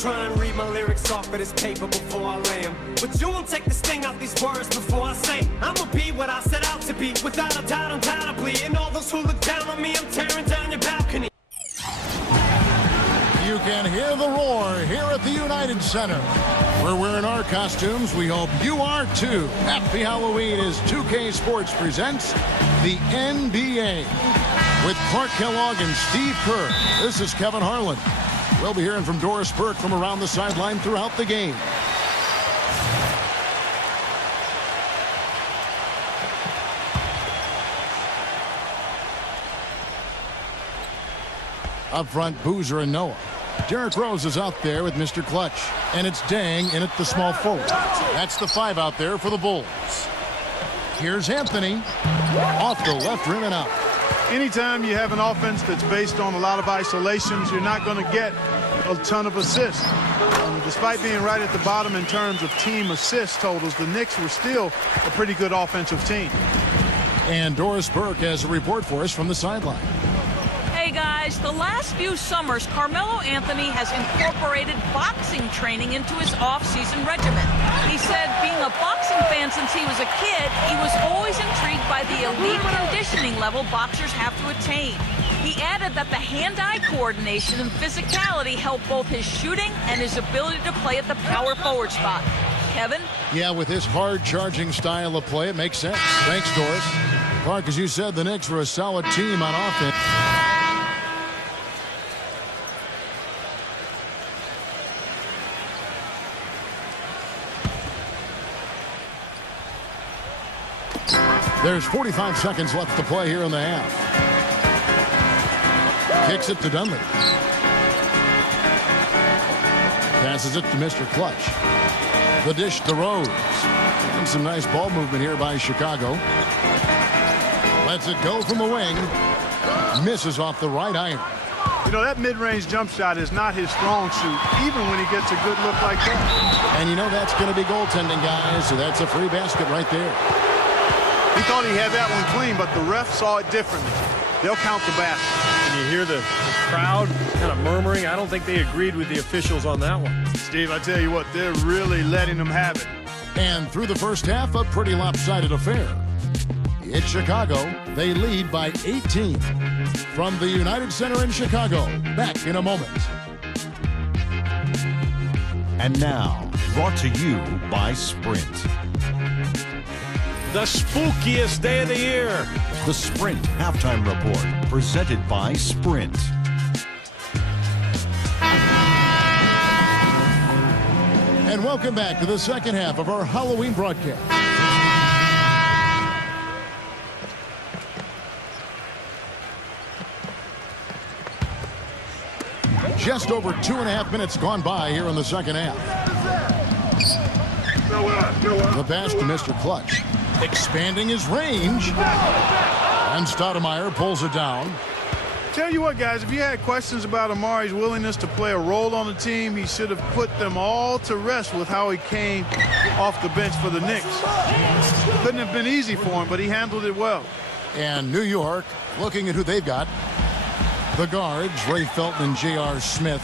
try and read my lyrics off of this paper before I lay 'em. But you won't take the sting out these words before I say I'ma be what I set out to be, without a doubt, undoubtedly. And all those who look down on me, I'm tearing down your balcony. You can hear the roar here at the United Center. We're wearing our costumes. We hope you are too. Happy Halloween as 2K Sports presents the NBA. With Clark Kellogg and Steve Kerr, this is Kevin Harlan. We'll be hearing from Doris Burke from around the sideline throughout the game. Up front, Boozer and Noah. Derrick Rose is out there with Mr. Clutch. And it's Dang in at the small forward. That's the 5 out there for the Bulls. Here's Anthony. Off the left rim and out. Anytime you have an offense that's based on a lot of isolations, you're not going to get a ton of assists. Despite being right at the bottom in terms of team assist totals, the Knicks were still a pretty good offensive team. And Doris Burke has a report for us from the sideline. Hey guys, the last few summers, Carmelo Anthony has incorporated boxing training into his off-season regimen. He said being a boxing fan since he was a kid, he was always intrigued by the elite conditioning level boxers have to attain. He added that the hand-eye coordination and physicality help both his shooting and his ability to play at the power forward spot. Kevin? Yeah, with his hard-charging style of play, it makes sense. Thanks, Doris. Clark, as you said, the Knicks were a solid team on offense. There's 45 seconds left to play here in the half. Kicks it to Dunley. Passes it to Mr. Clutch. The dish to Rose. And some nice ball movement here by Chicago. Lets it go from the wing. Misses off the right iron. You know, that mid-range jump shot is not his strong suit, even when he gets a good look like that. And you know that's going to be goaltending, guys, so that's a free basket right there. He thought he had that one clean, but the ref saw it differently. They'll count the basket. And you hear the crowd kind of murmuring. I don't think they agreed with the officials on that one. Steve, I tell you what, they're really letting them have it. And through the first half, a pretty lopsided affair. It's Chicago. They lead by 18. From the United Center in Chicago, back in a moment. And now, brought to you by Sprint. The spookiest day of the year. The Sprint Halftime Report, presented by Sprint. And welcome back to the second half of our Halloween broadcast. Just over 2.5 minutes gone by here in the second half. The pass to Mr. Clutch. Expanding his range. And Stoudemire pulls it down. Tell you what, guys, if you had questions about Amari's willingness to play a role on the team, he should have put them all to rest with how he came off the bench for the Knicks. Couldn't have been easy for him, but he handled it well. And New York, looking at who they've got. The guards, Ray Felton and J.R. Smith.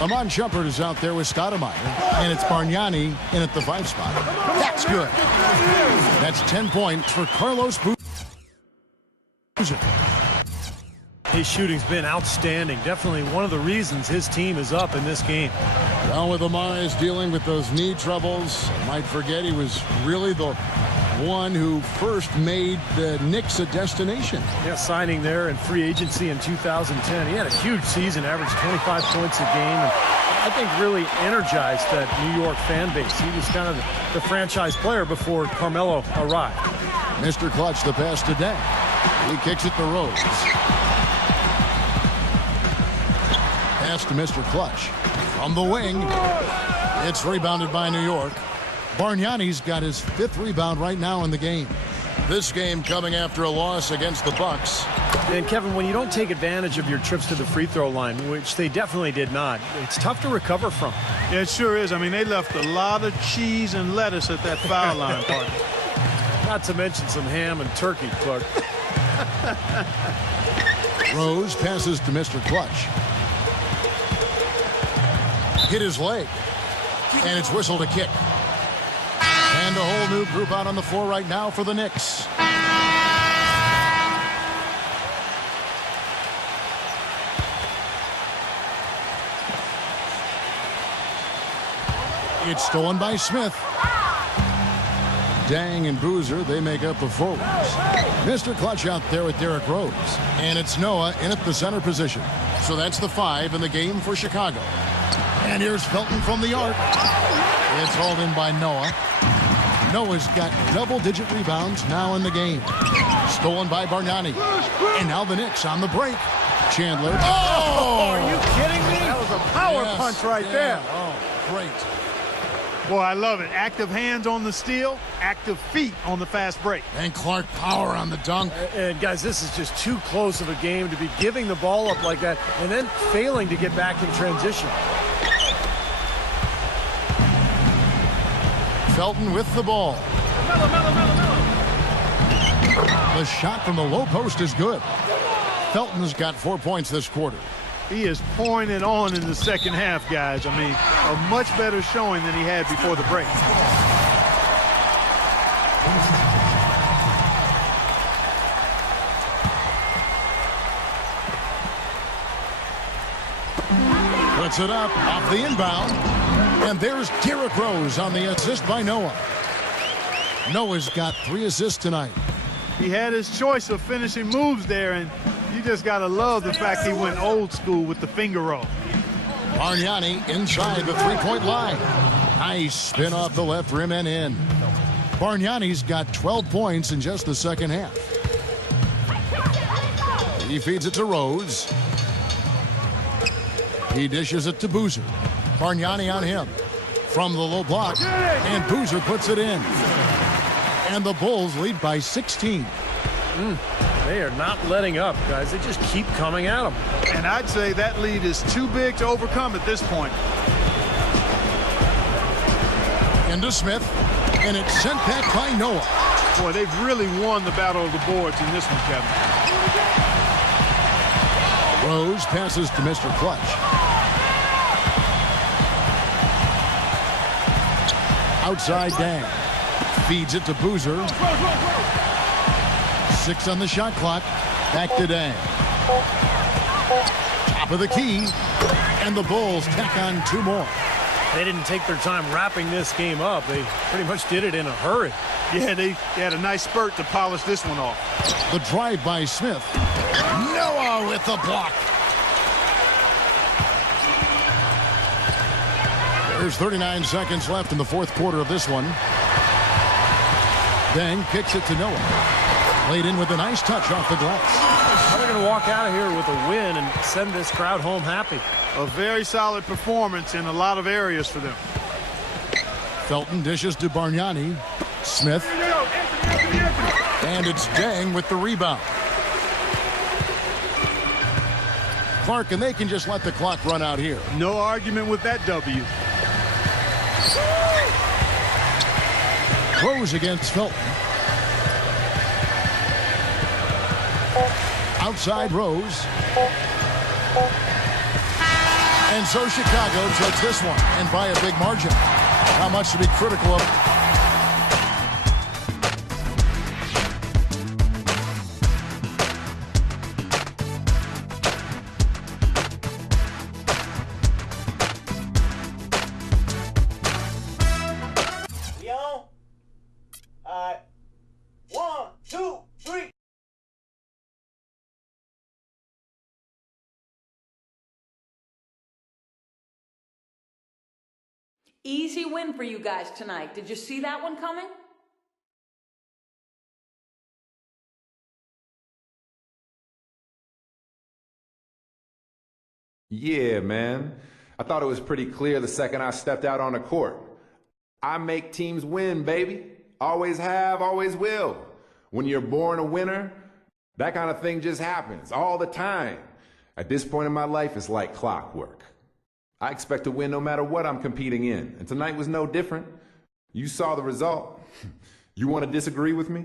Amon Shumpert is out there with Stoudemire. And it's Bargnani in at the 5 spot. That's good. That's 10 points for Carlos Boozer. His shooting's been outstanding. Definitely one of the reasons his team is up in this game. Well, with Amari's dealing with those knee troubles, I might forget he was really the one who first made the Knicks a destination. Yeah, signing there in free agency in 2010. He had a huge season, averaged 25 points a game, and I think really energized that New York fan base. He was kind of the franchise player before Carmelo arrived. Mr. Clutch, the pass today. He kicks it to Rose. Pass to Mr. Clutch. From the wing, it's rebounded by New York. Bargnani's got his 5th rebound right now in the game. This game coming after a loss against the Bucks. And Kevin, when you don't take advantage of your trips to the free throw line, which they definitely did not, it's tough to recover from. Yeah, it sure is. I mean, they left a lot of cheese and lettuce at that foul line, partner. Not to mention some ham and turkey, Clark. Rose passes to Mr. Clutch. hit his leg. And it's whistled a kick. And a whole new group out on the floor right now for the Knicks. It's stolen by Smith. Dang and Boozer, they make up the forwards. Mr. Clutch out there with Derrick Rose. And it's Noah in at the center position. So that's the 5 in the game for Chicago. And here's Felton from the arc. It's hauled in by Noah. Noah's got double-digit rebounds now in the game. Stolen by Bargnani. And now the Knicks on the break. Chandler. Oh! Are you kidding me? That was a power punch right there. Oh, great. Boy, I love it. Active hands on the steal, active feet on the fast break. And Clark power on the dunk. And guys, this is just too close of a game to be giving the ball up like that and then failing to get back in transition. Felton with the ball. The shot from the low post is good. Felton's got 4 points this quarter. He is pouring it on in the second half, guys. I mean, a much better showing than he had before the break. Puts it up off the inbound. And there's Derrick Rose on the assist by Noah. Noah's got 3 assists tonight. He had his choice of finishing moves there, and you just got to love the fact he went old school with the finger roll. Bargnani inside the 3-point line. Nice spin off the left rim and in. Bargnani's got 12 points in just the second half. He feeds it to Rose. He dishes it to Boozer. Bargnani on him. From the low block. And Boozer puts it in. And the Bulls lead by 16. They are not letting up, guys. They just keep coming at them. And I'd say that lead is too big to overcome at this point. Into Smith. And it's sent back by Noah. Boy, they've really won the battle of the boards in this one, Kevin. Rose passes to Mr. Clutch. Outside Dang. Feeds it to Boozer. 6 on the shot clock. Back to Dang. Top of the key. And the Bulls tack on 2 more. They didn't take their time wrapping this game up. They pretty much did it in a hurry. Yeah, they had a nice spurt to polish this one off. The drive by Smith. Noah with the block. There's 39 seconds left in the 4th quarter of this one. Dang kicks it to Noah. Laid in with a nice touch off the glass. They're going to walk out of here with a win and send this crowd home happy. A very solid performance in a lot of areas for them. Felton dishes to Bargnani. Smith. And it's Dang with the rebound. Clark, and they can just let the clock run out here. No argument with that W. Rose against Felton. Outside Rose. And so Chicago takes this one, and by a big margin. How much to be critical of? Easy win for you guys tonight. Did you see that one coming? Yeah, man. I thought it was pretty clear the second I stepped out on the court. I make teams win, baby. Always have, always will. When you're born a winner, that kind of thing just happens all the time. At this point in my life, it's like clockwork. I expect to win no matter what I'm competing in, and tonight was no different. You saw the result. You want to disagree with me?